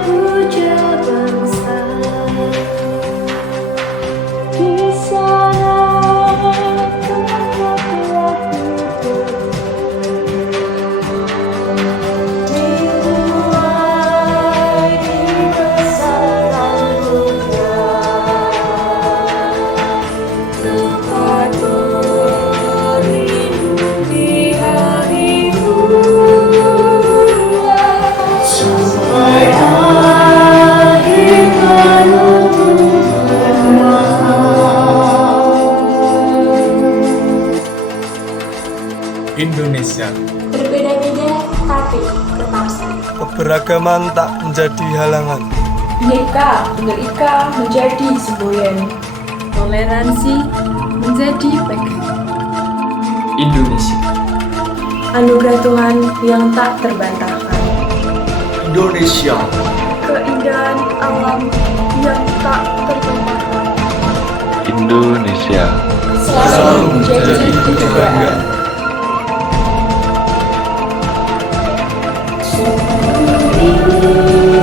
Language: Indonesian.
puja bangsa. Di sana tempat telah hidup, dimulai di masa lalunya. Tempat berlindung di hari tua, sampai akhir Indonesia. berbeda-beda tapi tetap sama. Keberagaman tak menjadi halangan. Bineka Tunggal Ika menjadi semboyan. Toleransi menjadi pegangan. Indonesia. Anugerah Tuhan yang tak terbantahkan. Indonesia. Keindahan alam yang tak terbantahkan. Indonesia. Selalu menjadi kebanggaan. Indonesia.